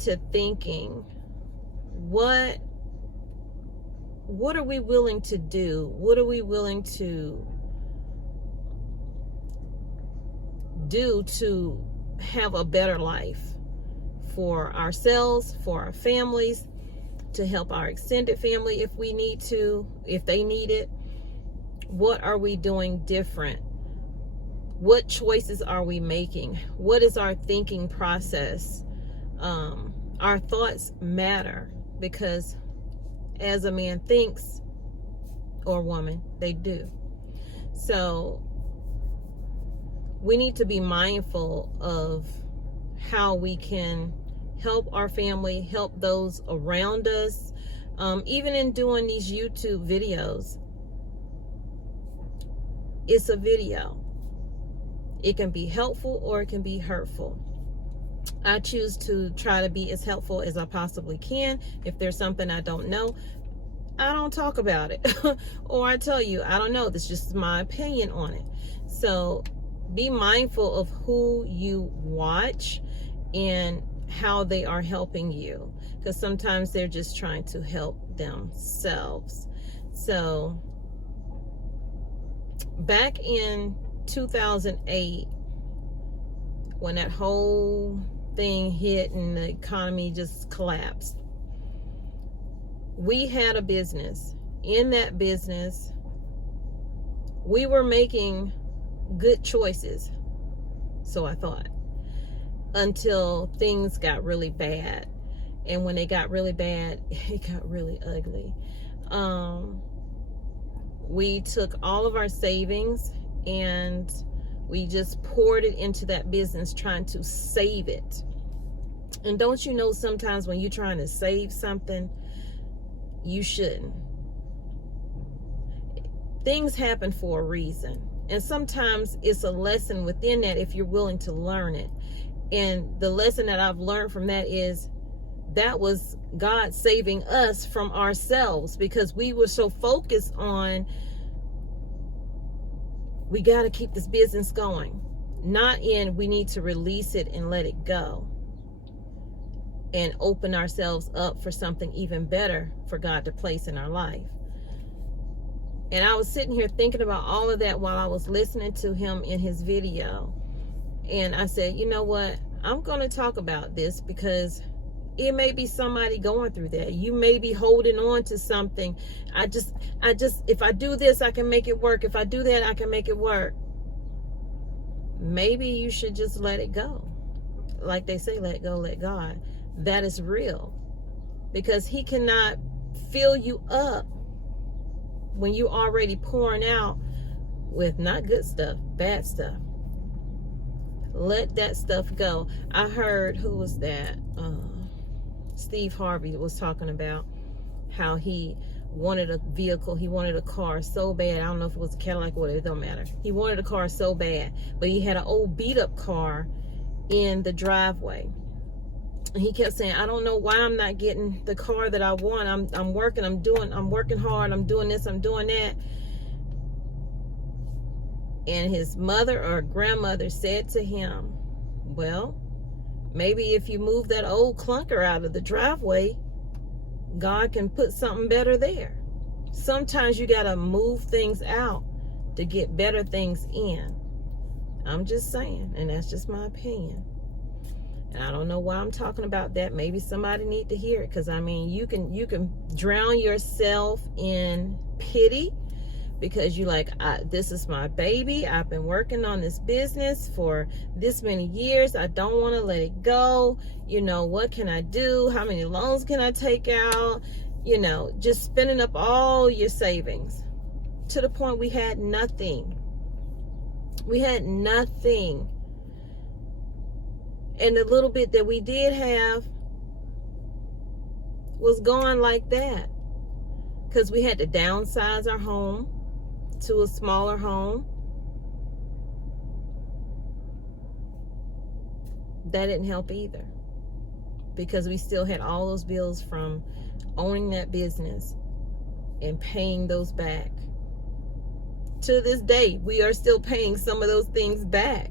to thinking, what are we willing to do? What are we willing to do to have a better life for ourselves, for our families, to help our extended family if we need to, if they need it? What are we doing different? What choices are we making? What is our thinking process? Our thoughts matter, because as a man thinks, or woman, they do. So we need to be mindful of how we can help our family, help those around us. Even in doing these YouTube videos, it's a video. It can be helpful or it can be hurtful. I choose to try to be as helpful as I possibly can. If there's something I don't know, I don't talk about it. Or I tell you, I don't know. This is just my opinion on it. So be mindful of who you watch and how they are helping you, because sometimes they're just trying to help themselves. So back in 2008, when that whole thing hit and the economy just collapsed, we had a business. In that business, we were making good choices, so I thought, until things got really bad. And when they got really bad, it got really ugly. We took all of our savings and we just poured it into that business, trying to save it. And don't you know, sometimes when you're trying to save something, you shouldn't. Things happen for a reason. And sometimes it's a lesson within that if you're willing to learn it. And the lesson that I've learned from that is that was God saving us from ourselves, because we were so focused on, we got to keep this business going. Not in, we need to release it and let it go and open ourselves up for something even better for God to place in our life. And I was sitting here thinking about all of that while I was listening to him in his video. And I said, you know what? I'm going to talk about this because it may be somebody going through that. You may be holding on to something. I just, if I do this, I can make it work. If I do that, I can make it work. Maybe you should just let it go. Like they say, let go, let God. That is real. Because he cannot fill you up when you already pouring out with not good stuff, bad stuff. Let that stuff go. I heard, who was that? Steve Harvey was talking about how he wanted a vehicle. He wanted a car so bad. I don't know if it was a Cadillac or whatever, it don't matter. He wanted a car so bad, but he had an old beat up car in the driveway. And he kept saying, I don't know why I'm not getting the car that I want. I'm working hard, I'm doing this, I'm doing that. And his mother or grandmother said to him, well, maybe if you move that old clunker out of the driveway, God can put something better there. Sometimes you got to move things out to get better things in. I'm just saying, and that's just my opinion. And I don't know why I'm talking about that. Maybe somebody need to hear it, because I mean, you can drown yourself in pity because you like, this is my baby. I've been working on this business for this many years. I don't want to let it go. You know, what can I do? How many loans can I take out? You know, just spending up all your savings to the point we had nothing. We had nothing. And the little bit that we did have was gone like that, because we had to downsize our home to a smaller home. That didn't help either, because we still had all those bills from owning that business and paying those back. To this day, we are still paying some of those things back.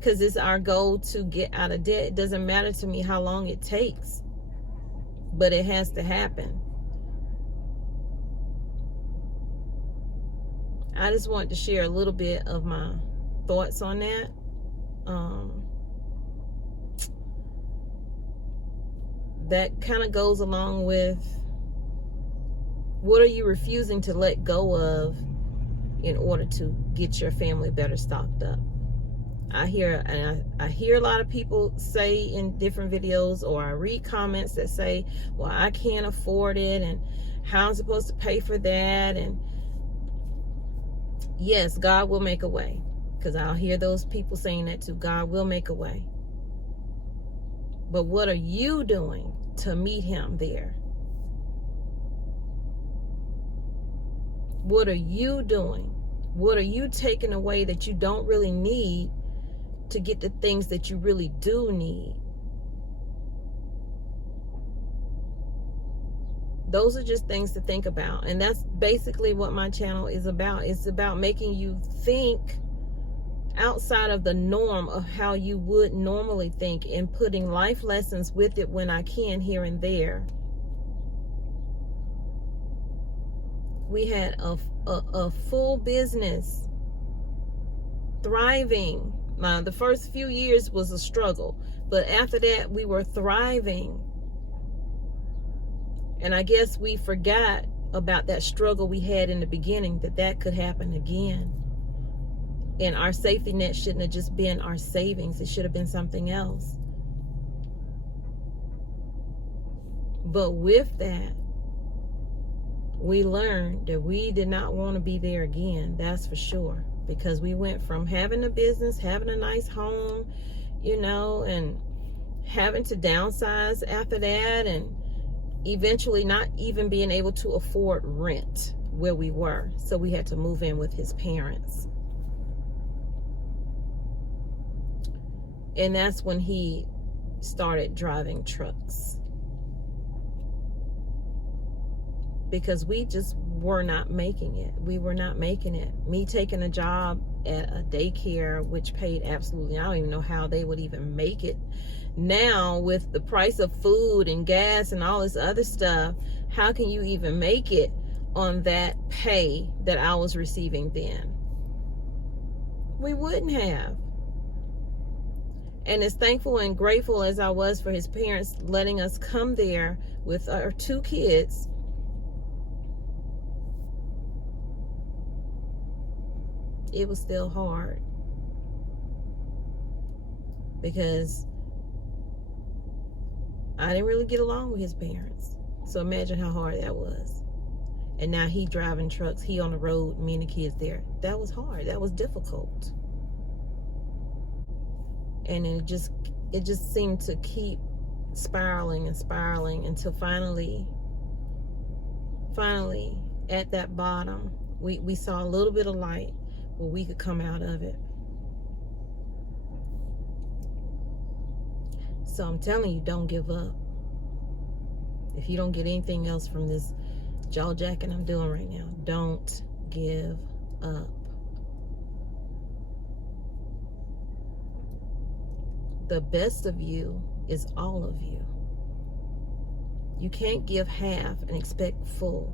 because it's our goal to get out of debt. It doesn't matter to me how long it takes, but it has to happen. I just wanted to share a little bit of my thoughts on that. That kind of goes along with, what are you refusing to let go of in order to get your family better stocked up? I hear a lot of people say in different videos, or I read comments that say, well, I can't afford it, and how I'm supposed to pay for that. And yes, God will make a way, because I'll hear those people saying that too. God will make a way. But what are you doing to meet him there? What are you doing? What are you taking away that you don't really need to get the things that you really do need? Those are just things to think about. And that's basically what my channel is about. It's about making you think outside of the norm of how you would normally think, and putting life lessons with it when I can, here and there. We had a full business, thriving. Now, the first few years was a struggle, but after that, we were thriving. And I guess we forgot about that struggle we had in the beginning, that could happen again. And our safety net shouldn't have just been our savings. It should have been something else. But with that, we learned that we did not want to be there again. That's for sure. Because we went from having a business, having a nice home, and having to downsize after that, and eventually not even being able to afford rent where we were. So we had to move in with his parents. And that's when he started driving trucks. Because we just were not making it. We were not making it. Me taking a job at a daycare, which paid absolutely, I don't even know how they would even make it. Now, with the price of food and gas and all this other stuff, how can you even make it on that pay that I was receiving then? We wouldn't have. And as thankful and grateful as I was for his parents letting us come there with our 2 kids, it was still hard. Because I didn't really get along with his parents. So imagine how hard that was. And now he driving trucks, he on the road, me and the kids there. That was hard. That was difficult. And it just seemed to keep spiraling and spiraling until finally at that bottom, we saw a little bit of light where we could come out of it. So I'm telling you, don't give up. If you don't get anything else from this jaw jacking I'm doing right now, don't give up. The best of you is all of you. You can't give half and expect full.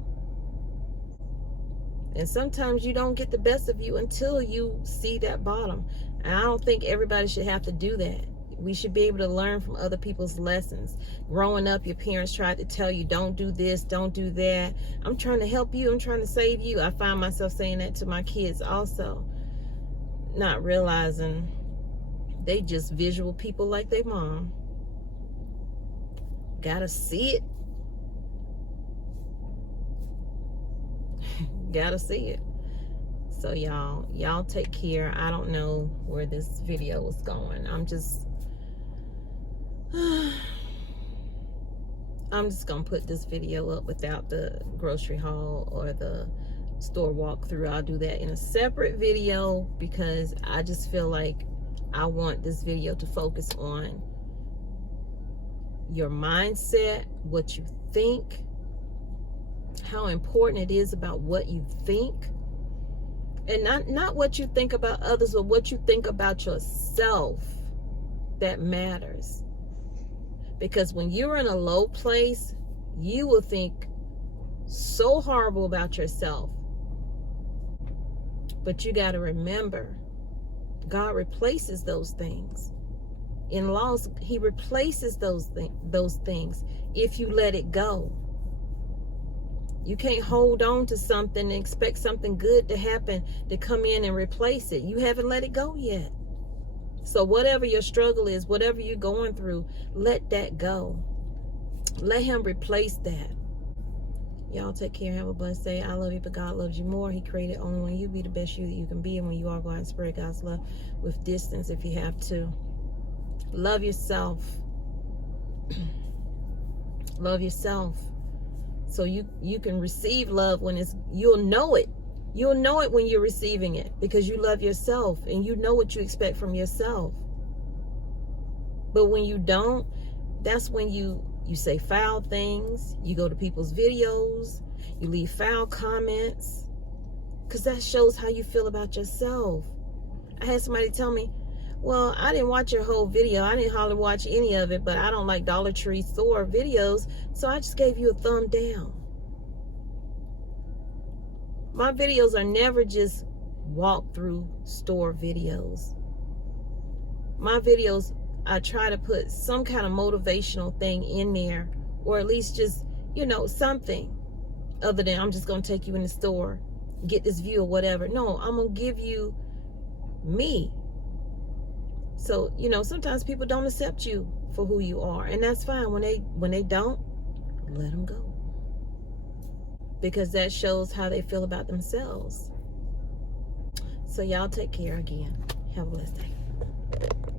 And sometimes you don't get the best of you until you see that bottom. And I don't think everybody should have to do that. We should be able to learn from other people's lessons. Growing up, your parents tried to tell you, don't do this, don't do that. I'm trying to help you. I'm trying to save you. I find myself saying that to my kids also. Not realizing they just visual people like their mom. Gotta see it. Gotta see it. So y'all take care. I don't know where this video is going. I'm just gonna put this video up without the grocery haul or the store walkthrough. I'll do that in a separate video because I just feel like I want this video to focus on your mindset, what you think, how important it is about what you think, And not what you think about others, or what you think about yourself that matters. Because when you're in a low place, you will think so horrible about yourself. But you got to remember, God replaces those things. In loss, he replaces those things if you let it go. You can't hold on to something and expect something good to happen to come in and replace it. You haven't let it go yet. So whatever your struggle is, whatever you're going through, let that go. Let him replace that. Y'all take care. Have a blessed day. I love you, but God loves you more. He created only when you be the best you that you can be. And when you are, go out and spread God's love with distance if you have to. Love yourself. Love yourself. So you can receive love when you'll know it. You'll know it when you're receiving it, because you love yourself and you know what you expect from yourself. But when you don't, that's when you say foul things, you go to people's videos, you leave foul comments, because that shows how you feel about yourself. I had somebody tell me, well, I didn't watch your whole video. I didn't hardly watch any of it, but I don't like Dollar Tree store videos, so I just gave you a thumb down. My videos are never just walk-through store videos. My videos, I try to put some kind of motivational thing in there, or at least just, something other than I'm just going to take you in the store, get this view or whatever. No, I'm going to give you me. So, sometimes people don't accept you for who you are, and that's fine. When they don't, let them go. Because that shows how they feel about themselves. So y'all take care again. Have a blessed day.